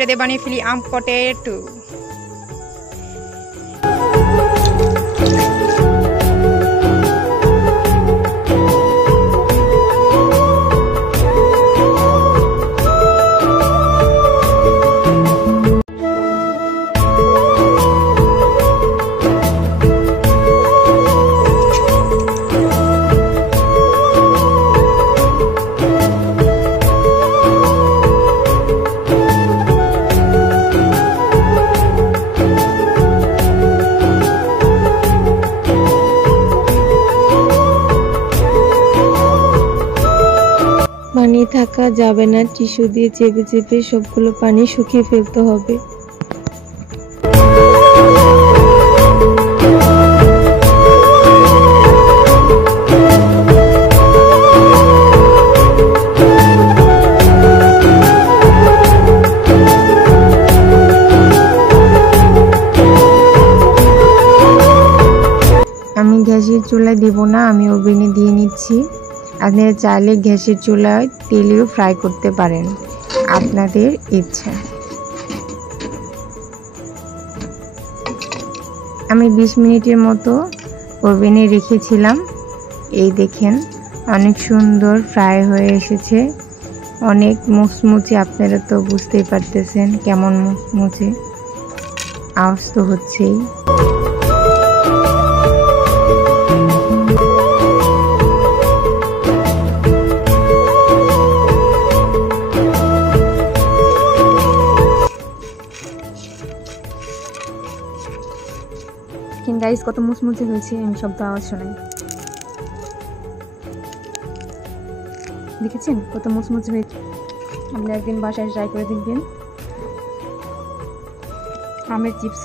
এটা দিয়ে বানিয়ে ফেলি আম পটেটো। পানি থাকা যাবে না, টিস্যু দিয়ে চেপে চেপে সবগুলো পানি শুকিয়ে ফেলতে হবে। আমি গ্যাসের চুলায় দিব না, আমি ওভেনে দিয়ে নিচ্ছি। আপনারা চাইলে গ্যাসের চুলায় তেলেও ফ্রাই করতে পারেন, আপনাদের ইচ্ছা। আমি 20 মিনিটের মতো ওভেনে রেখেছিলাম। এই দেখেন অনেক সুন্দর ফ্রাই হয়ে এসেছে, অনেক মুচমুচে। আপনারা তো বুঝতেই পারতেছেন কেমন মুচমুচে, আওয়াজ তো হচ্ছেই। গাইস কত মুচমুচে হয়েছে, আমি শব্দ আওয়াজ শোনাই। দেখেছেন কত মুচমুচে হয়েছে? আপনি একদিন বাসায় ট্রাই করে দেখবেন। আমের চিপস,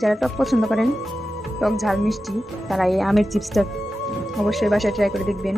যারা টক পছন্দ করেন, টক ঝাল মিষ্টি, তারা এই আমের চিপসটা অবশ্যই বাসায় ট্রাই করে দেখবেন।